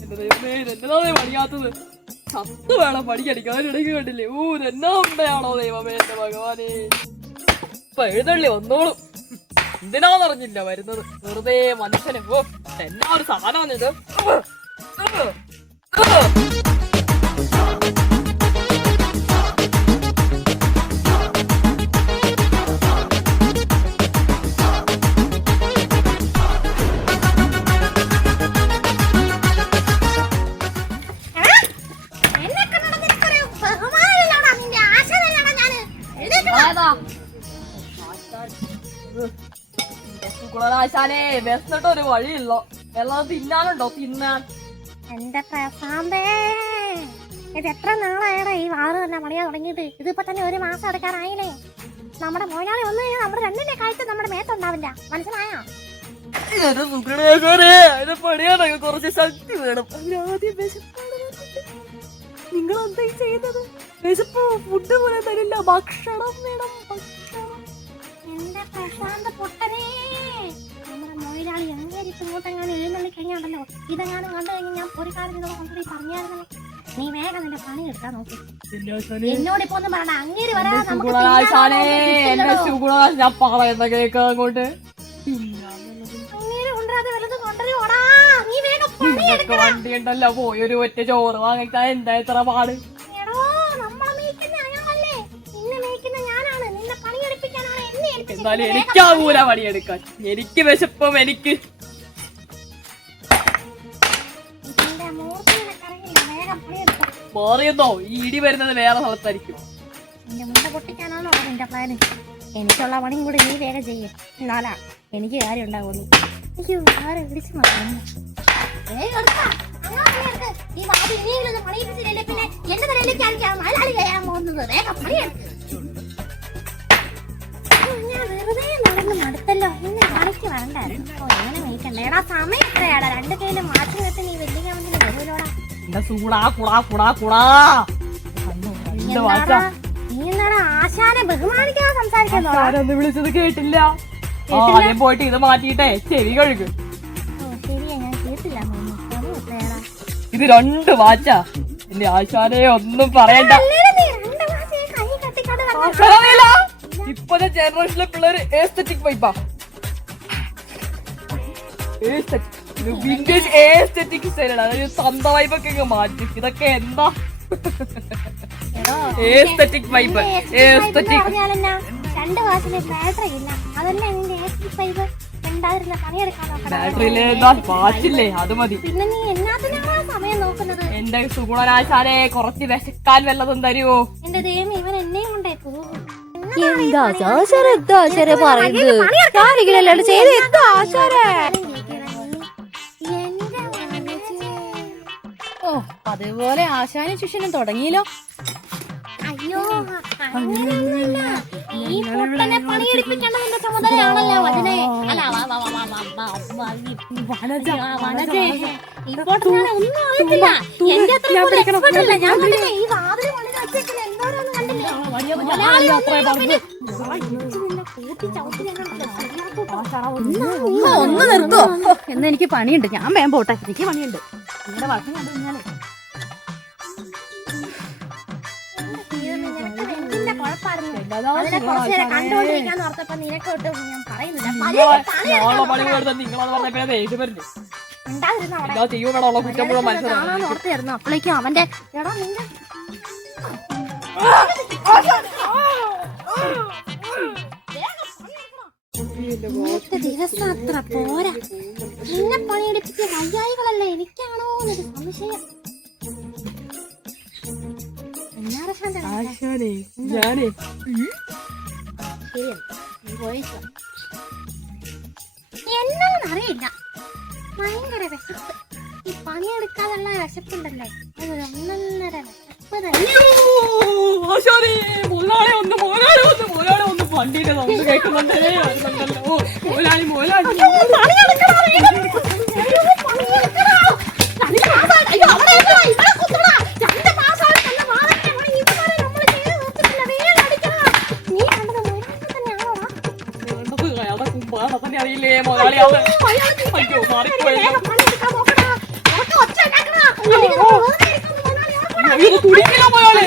എന്റെ ദൈവമേ എന്നതാ പണിയാത്തത്. ചത്ത് വേണം പണിയടിക്കാൻ. അതിനിടയ്ക്ക് കണ്ടില്ലേ എന്നാ ഉണ്ടയാണോ ദൈവമേ എന്റെ ഭഗവാനെ. ഇപ്പൊ എഴുന്നള്ളി വന്നോളും. എന്തിനാന്നറിഞ്ഞില്ല വരുന്നത്. വെറുതെ മനുഷ്യന് എന്നാ ഒരു സാധനമാണിത്. ആശാനെ വിശന്നിട്ട് ഒരു വഴിയില്ലോ. എല്ലാം തിന്നാനുണ്ടോ? തിന്നാൻ എന്റെ പ്രസാന്തേ, ഇത് എത്ര നാളായടാ ഈ വാറ് തന്നെ പണിയാ തുടങ്ങിയിട്ട്? ഇതിപ്പോ തന്നെ 1 മാസം എടുക്കാനായില്ലേ. നമ്മുടെ മോനാളി വന്നു കഴിഞ്ഞാൽ നമ്മുടെ രണ്ടിന്റെ കാഴ്ച നമ്മുടെ മേത്തുണ്ടാവില്ല. മനസ്സിലായോ? അതിനെ പണിയാനൊക്കെ കുറച്ച് ശക്തി വേണം. ആദ്യം നിങ്ങൾ എന്താ ചെയ്യുന്നത്? വിശപ്പ് ഫുഡ് പോലെ തരില്ല, ഭക്ഷണം വേണം. എന്റെ പ്രശാന്ത പൊട്ടനേ, നമ്മുടെ മോയിലാളി എങ്ങനെയായിരിക്കും ഇങ്ങോട്ടെങ്ങാനും എഴുന്നള്ളി കഴിഞ്ഞാണ്ടല്ലോ. ഇതെങ്ങാനും കണ്ടു കഴിഞ്ഞാൽ ഞാൻ ഒരു കാര്യം നിന്നോട് കൊണ്ടുപോയി പറഞ്ഞായിരുന്നല്ലേ. നീ വേഗം നിന്റെ പണി എടുക്കാൻ നോക്കി. എന്നോട് ഇപ്പൊ ഒന്നും പറയണ്ട. അങ്ങേര് വരാ ഞാൻ പറയുന്ന കേൾക്കാം അങ്ങോട്ട്. വണ്ടി ഉണ്ടല്ലോ, പോയൊരു ഒറ്റ ചോറ് വാങ്ങിക്കാൻ എന്താ ഇത്ര പാട്? എന്നാലും എനിക്കാവൂല പണിയെടുക്കാൻ. എനിക്ക് വിശപ്പം. എനിക്ക് മാറിയെന്നോ? ഈ ഇടി വരുന്നത് വേറെ സ്ഥലത്തായിരിക്കും. എനിക്കുള്ള പണിയും കൂടി നീ വേഗം ചെയ്യും. എന്നാലാ എനിക്ക് കാര്യം ഉണ്ടാവുള്ളൂ. അയ്യോ ആരെ വിളിച്ചു മാറുന്നു. പിന്നെ എന്റെ തലയിലേക്കായിരിക്കും മലയാളി കയറാൻ പോകുന്നത്. വേഗം പണിയെടുക്കും. ഞാൻ വെറുതെ നടന്ന് മടുത്തല്ലോ. ഇന്ന് പണിക്ക് വരണ്ടായിരുന്നു. എങ്ങനെ മേക്കണ്ടേ? എടാ സമയം എത്രയാടാ? 2 കയ്യിലും മാറ്റി നിർത്തി നീ വലിയ കമ്പനി വരുമല്ലോടാ. നീ എന്താണ് ആശാനെ ബഹുമാനിക്കാതെ സംസാരിക്കുന്നു? വിളിച്ചത് കേട്ടില്ല. ആദ്യം പോയിട്ട് ഇത് മാറ്റിയിട്ടേ ചെവി കഴുകു. ശരിയാ, ഞാൻ കേട്ടില്ല. ഇത് 2 വാച്ചാ. എന്റെ ആശാനെ ഒന്നും പറയണ്ട. ഇപ്പത്തെ ജനറേഷനിലെ പിള്ളേര് എസ്തെറ്റിക് വൈബാ. വിന്റേജ് എസ്തെറ്റിക് സ്റ്റൈലാണ്. അതൊരു തന്ത വൈബൊക്കെ മാറ്റി. ഇതൊക്കെ എന്താ എസ്തെറ്റിക് വൈബ്? എസ്തെറ്റിക് 2 വാച്ചിന് ബാറ്ററി ഇല്ല. അതല്ലേ നിന്റെ എസ്തെറ്റിക് വൈബ്. ബാറ്ററിയിലെ വാച്ചില്ലേ, അത് മതി. പിന്നെ നീ എന്നാത്തിനാണ് സമയം നോക്കുന്നത്? എന്റെ സുഗുണനാശാനെ കുറച്ച് വിശക്കാൻ വല്ലതും തരുവോ? എന്റെ ദൈവം, ഇവൻ എന്നെയും കൊണ്ടേ പോകും. അതുപോലെ ആശാനും ശിഷ്യനും തുടങ്ങിയല്ലോ. അയ്യോ അങ്ങനെയൊന്നുമില്ല. ഈ പൊട്ടനെ പണിയെടുപ്പിക്കേണ്ടതിന്റെ ചുമതലയാണല്ലോ അതിനെ. അല്ല വനജേ, ഈ പൊട്ടനെ ഒന്നും അറിയത്തില്ല. എന്റെ അത്ര എക്സ്പെർട്ട് അല്ല. ഞാൻ കണ്ടില്ലേ ഈ വാതിൽ പണി വെച്ചേക്കുന്ന എന്തോരൊന്നും കണ്ടില്ലേ? ഒന്ന് നിർത്തോ? എന്ന് എനിക്ക് പണിയുണ്ട്. ഞാൻ വേഗം പോട്ടെ. എനിക്ക് പണിയുണ്ട്. നിങ്ങളുടെ വർഷം കണ്ടു കഴിഞ്ഞാലേ കണ്ടോണ്ടിരിക്കാന്ന് ഓർത്തപ്പോ നിനക്കോട്ട് ഞാൻ പറയുന്നില്ല. ഓർത്തായിരുന്നു. അപ്പോഴേക്കും അവന്റെ ദിവസം അത്ര പോരാ. നിന്നെ പണിയെടുപ്പിച്ച വയ്യായികളല്ലേ എനിക്കാണോ എന്നൊരു സംശയം. എന്നോന്നറിയില്ല, ഭയങ്കര വിശപ്പ്. ഈ പണിയെടുക്കാതുള്ള വിശപ്പുണ്ടല്ലേ, അതൊരു 1.5 വിശപ്പ് തന്നെ. വണ്ടിയുടെ നമുക്ക് കേൾക്കുന്നുണ്ടല്ലോ. അറിയില്ലേ മുതലാളിയാവ്? അയ്യോ മാറിപ്പോയി. ഇത് തുടിക്കണോ മുതലാളി?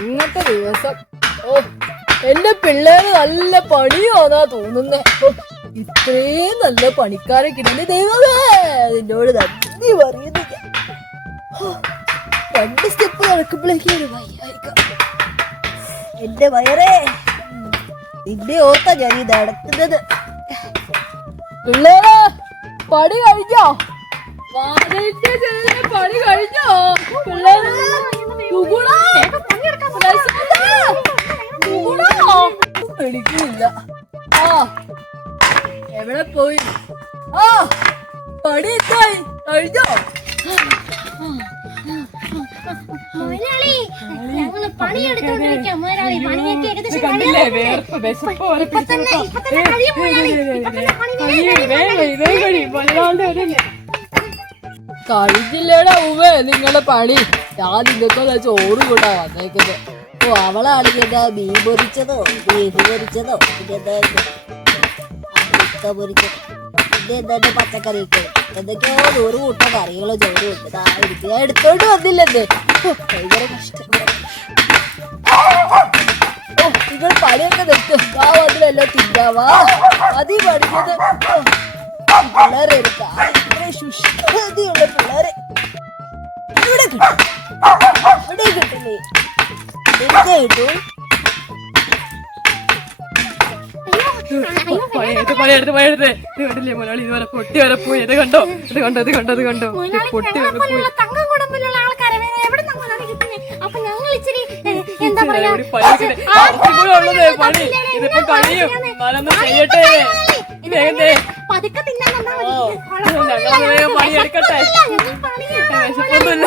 ഇന്നത്തെ ദിവസം എന്റെ പിള്ളേര് നല്ല പണിയാന്നാ തോന്നുന്നേ. ഇത്രയും നല്ല പണിക്കാരെ കിട്ടുന്ന ദൈവമേ, അതിനോട് നന്ദി പറയുന്നില്ല. 2 സ്റ്റെപ്പ് നടക്കുമ്പോഴേക്കും ഒരു വയ്യായിക്കാം. എന്റെ വയറേ, നിന്റെ ഓർത്ത ഞാൻ ഇത് നടക്കുന്നത്. പിള്ളേരെ പണി കഴിഞ്ഞോ? പണി കഴിഞ്ഞോ പിള്ളേരെ? എനിക്കില്ല. ആ എവിടെ പോയി? ആ പണി എത്തായി കഴിഞ്ഞോ? മുതലാളി, ഞങ്ങള് പണിയെടുത്തോണ്ടിരിക്കാം മുതലാളി. പണിയൊക്കെ ഏകദേശം കണ്ടില്ലേ? വേർപ്പ് വിശപ്പ് പോലെ കഴിഞ്ഞില്ലേടാ ഉവേ നിങ്ങളുടെ പണി. ഞാൻ നിങ്ങൾക്ക് ചോറ് കൂട്ടാ വന്നേക്കുന്നത്. ഓ അവളാണെങ്കിൽ എന്താ മീൻ പൊരിച്ചതോ ബീഫ് പൊരിച്ചതോ പിന്നെ എന്താ പൊരിച്ചതോ പിന്നെ എന്താ പച്ചക്കറിയൊക്കെ എന്തൊക്കെയോ 100 കൂട്ടം കറികളോ ചോറും ഉണ്ട്. ഞാൻ എടുത്തോണ്ട് വന്നില്ലെന്ന്. ഭയങ്കര കഷ്ടം. ഓ നിങ്ങൾ പണിയൊക്കെ നിൽക്കും. ആ വന്നില്ലല്ലോ തിന്നാവാ മതി പഠിച്ചത്. പിള്ളേരെ എടുക്കാം. ഇത്രയും ശുഷ്കതയുള്ള പിള്ളേരെ ഇവിടെ കിട്ടും. ഇവിടെ കിട്ടില്ലേ? എനിക്ക് കിട്ടൂ. പണിയെടുത്ത് കണ്ടില്ലേ മുതലാളി? ഇതുപോലെ പൊട്ടി വരെ പോയി. ഇത് കണ്ടോ? ഇത് കണ്ടോ? ഇത് കണ്ടോ? ഇത് കണ്ടോ? പൊട്ടി വരെ പോയി. തങ്കം കുടുംബത്തിലുള്ള ആൾക്കാരെ എവിടെ നിന്നാണ് കിട്ടുന്നത്? അപ്പൊ ഞങ്ങൾ ഇച്ചിരി എന്താ പറയാ പണി ഇതിപ്പോ കഴിയും. ഞാനൊന്ന് ചെയ്യട്ടെ. പതുക്കെ തിന്നാൻ പണിയെടുക്കട്ടെ. വിശപ്പൊന്നുമില്ല.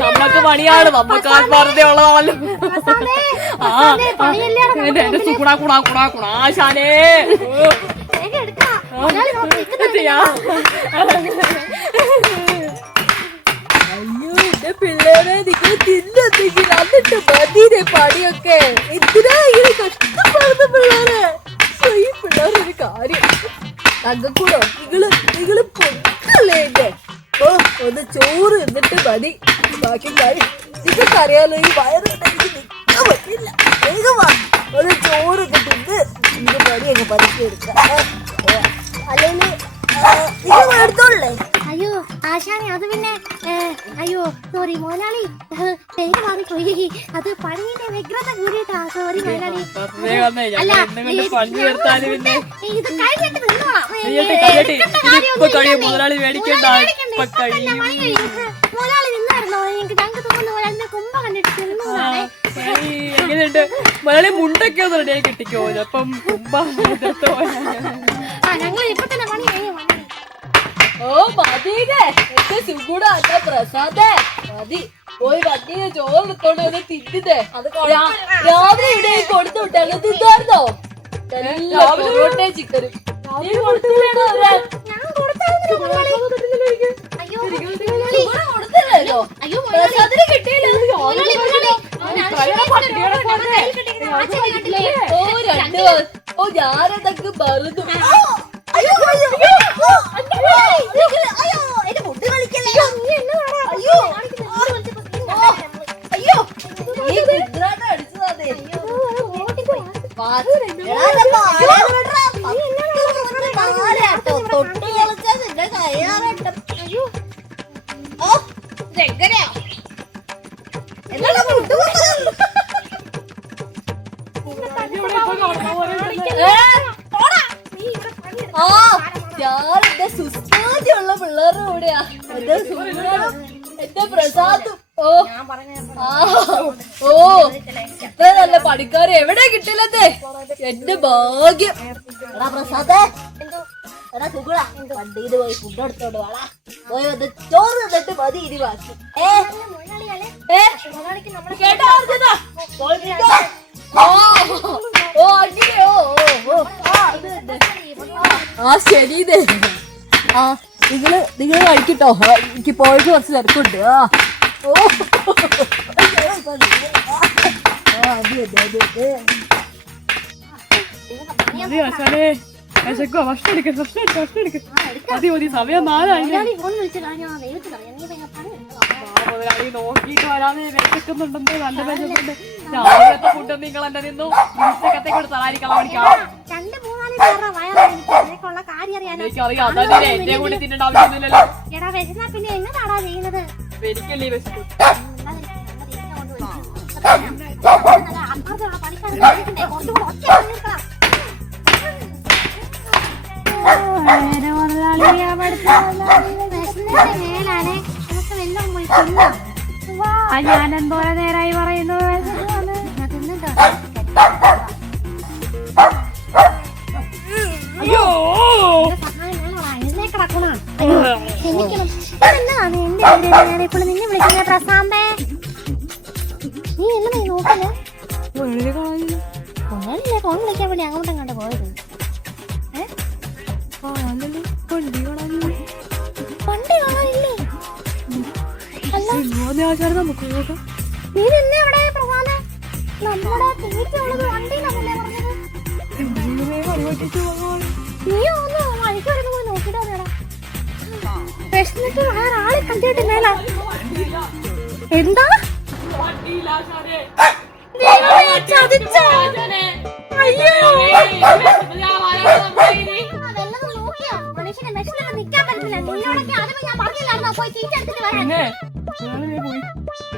നമ്മക്ക് പണിയാണ്. നമുക്ക് ആത്മാർത്ഥത ഉള്ളതാണല്ലോ. എന്റെ കുടാ കുടാ കുടാ കുടാശാനേ. അയ്യോ എന്റെ പിള്ളേരെ നിങ്ങൾ തിന്നെന്തെങ്കിലും എന്നിട്ട് മതിരെ പണിയൊക്കെ. എന്തിനാ ഇങ്ങനെ കഷ്ടപ്പെടുന്ന പിള്ളേരെ? ഈ പിള്ളേരൊരു കാര്യം തങ്കക്കൂടോ നിങ്ങള് പൊക്കല്ലേ എന്റെ. ഓ ഒന്ന് ചോറ് എന്നിട്ട് മതി. ബാക്കി കാര്യം നിങ്ങൾക്കറിയാലോ. ഈ വയറുണ്ടെങ്കിൽ നിൽക്കാൻ പറ്റില്ല. വേഗമാ ഒരു ചോറൊക്കെ തിന്ന് നിങ്ങൾക്ക് പണിയൊക്കെ പതുക്കിയെടുക്കാം. അല്ലെങ്കിൽ നിങ്ങൾ എടുത്തോളേ. അയ്യോ ആശാനെ, അത് പിന്നെ അയ്യോ സോറി മുതലാളി, പേര് മാറിപ്പോയി. അത് പണിയുടെ വ്യഗ്രത കൂടിയിട്ടാ. സോറി മുതലാളി. അല്ല ഇത് കഴിഞ്ഞിട്ട് നിന്നോളാം. മുതലാളി മേടിക്കണ്ട. മുതലാളി നിന്നായിരുന്നോ? ഞങ്ങൾക്ക് തോന്നുന്നു മുതലാളിന്റെ കുമ്പ കണ്ടിട്ട് നിന്നോളാണേ. എങ്ങനെയുണ്ട് മുതലാളി? മുണ്ടൊക്കെ ഒന്ന് റെഡിയായി കിട്ടിക്കോ. അപ്പം കുമ്പ ഞങ്ങൾ ഇപ്പൊ തന്നെ പണി കഴിഞ്ഞു. ഓ മതിയേ എന്റെ സുഗുണ എന്റെ പ്രസാദേ മതി. പോയി വണ്ടിയെ ചോറെടുത്തോണ്ട് വന്ന് തിന്നിതേ. രാവിലെ ഇവിടെ കൊടുത്തു വിട്ടാലോ? തിന്നായിരുന്നോ? പൊറോട്ടയും ചിക്കനും കൊടുത്തില്ലല്ലോ. പ്രസാദിന് കിട്ടിയില്ലോ? ഓ ഞാനെന്തൊക്കെ മറന്നു. അയ്യോ എന്റെ ഫുഡ് കളിക്കല്ലേ. അയ്യോ അയ്യോ ഈ കുതിരാട്ടം അടിച്ചതാണേ. തൊട്ട് കളിച്ചാ നിന്റെ കയ്യാറട്ടം. അയ്യോ ഓ എങ്ങനെയാ എന്താണ് ഫുഡ് ഞാനെന്റെ സുസ്വാദിയുള്ള പിള്ളേരുടെ കൂടെയാ. എന്റെ സുഗുണനും എന്റെ പ്രസാദും. ഓ ഇത്ര നല്ല പണിക്കാരെ എവിടെ കിട്ടില്ലത്? എന്റെ ഭാഗ്യം. എടാ പ്രസാദേ, എടാ സുഗുണ, വണ്ടിയിൽ പോയി ഫുഡ് എടുത്തോണ്ട് വാടാ. പോയി വന്ന് ചോറ് തന്നിട്ട് മതി ഇനി ബാക്കി. കേട്ടോ? ആ ശരിതേ. ആ നിങ്ങള് കഴിക്കട്ടോ. എനിക്ക് പോയിട്ട് കുറച്ച് തിരക്കുണ്ട്. ഓ അതെ മതി ആശാനെ വിശക്കുവാ. ഭക്ഷണം എടുക്ക മതി മതി സമയം 4 ആയി. ഫോൺ വിളിച്ചു കഴിഞ്ഞാൽ ദൈവത്തിനറിയാം നീ ഭയങ്കര പണി മുതലാളി നോക്കിയിട്ട് വരാതെ വിശക്കുന്നുണ്ടെന്ന് നല്ല വിശക്കുന്നുണ്ട്. രാവിലത്തെ ഫുഡ് നിങ്ങൾ എന്നെ നിന്നു ഉച്ചക്കത്തേക്കൂടെ തലാരിക്കാൻ പഠിക്കാം. 2-3 പേരുടെ വയറുള്ള കാര്യം അറിയാനോ. എനിക്കറിയാം അതല്ലേ എന്റെ കൂടി തിന്നേണ്ട ആവശ്യമൊന്നുമില്ലല്ലോ. എടാ വിശന്നാ പിന്നെ എങ്ങനാടാ ചെയ്യുന്നത്? എനിക്കല്ലേ വിശക്കും. ഞാൻ എന്തോരം നേരായി പറയുന്നു. അയ്യോ നിന്നെ വിളിക്കുന്ന പ്രശാന്തേ നീ എന്നെ നോക്കല്ലേ ഫോൺ വിളിക്കാൻ വേണ്ടി അങ്ങോട്ടും കണ്ട് പോയത്. വണ്ടി കാണാനില്ലേ? നീ നിന്നെ എവിടെ പ്രധാന നമ്മുടെ തീറ്റുള്ളത് വണ്ടിയിലല്ലേ പറഞ്ഞത്? നീ ഒന്ന് വഴിക്ക് വരുമ്പോ നോക്കിട്ട് വന്നേടാ. വിശന്നിട്ട് വേറെ ആളെ കണ്ടിട്ടില്ല. എന്താ ചതിച്ചോ? അയ്യോ മനുഷ്യനെ വിശന്നിട്ട് നിക്കാൻ പറ്റില്ല. നിന്നോടൊക്കെ ആദ്യമേ ഞാൻ പറഞ്ഞില്ലായിരുന്നോ പോയി തീറ്റെടുത്തിട്ട് വരാൻ?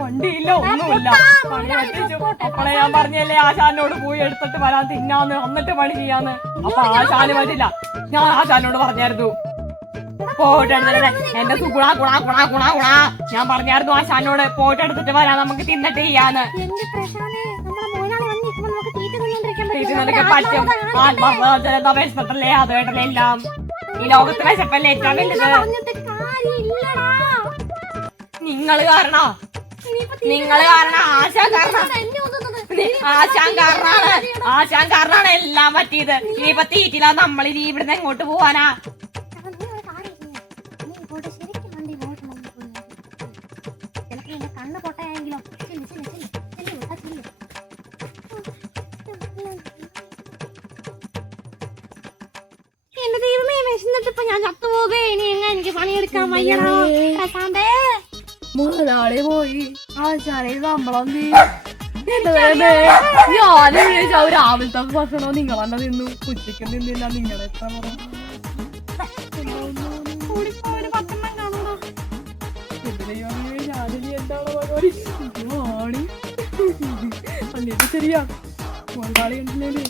വണ്ടിയില്ല ഒന്നുമില്ല. പണി പറ്റിച്ചു. അപ്പളെ ഞാൻ പറഞ്ഞല്ലേ ആശാനോട് പോയി എടുത്തിട്ട് വരാൻ തിന്നാന്ന് എന്നിട്ട് പണി ചെയ്യാന്ന്. അപ്പൊ ആശാന് പറ്റില്ല. ഞാൻ ആശാനോട് പറഞ്ഞായിരുന്നു പോയിട്ട് എടുത്തിട്ട് എന്റെ കുണാ കുണാ കുണാ കുണാ കുണാ ഞാൻ പറഞ്ഞായിരുന്നു ആശാനോട് പോയിട്ട് എടുത്തിട്ട് വരാൻ നമുക്ക് തിന്നിട്ട് ചെയ്യാന്ന്. പറ്റും വിശപ്പല്ലേ അത് വേണ്ടല്ലേ എല്ലാം ഈ ലോകത്ത് വിശപ്പല്ലേ ഏറ്റവും വലുത്. നിങ്ങൾ കാരണം ആശാൻ കാരണാണ് എല്ലാം പറ്റിയത്. ഇനിയിപ്പൊ തീറ്റില്ല നമ്മളിനി ഇവിടുന്ന് എങ്ങോട്ട് പോവാനാ? കണ്ണ് പൊട്ടയായെങ്കിലോ എന്റെ ദൈവമേ വിശന്നിട്ടിപ്പോ ഞാൻ ചത്തുപോകേ. ഇനി എങ്ങനെ എനിക്ക് പണിയെടുക്കാൻ വയ്യണോ പ്രശാന്തേ? മുതലാളി പോയി ആശാനെ ശമ്പളം ഞാനും വിളിച്ച രാവിലത്തെ ഭക്ഷണോ നിങ്ങൾ തന്നെ തിന്നു. ഉച്ചയ്ക്ക് നിന്നില്ല. നിങ്ങൾ എത്ര ഞാനിനി എന്താണ് പരിപാടി? ശരിയാ മുതലാളി കണ്ടില്ലേ?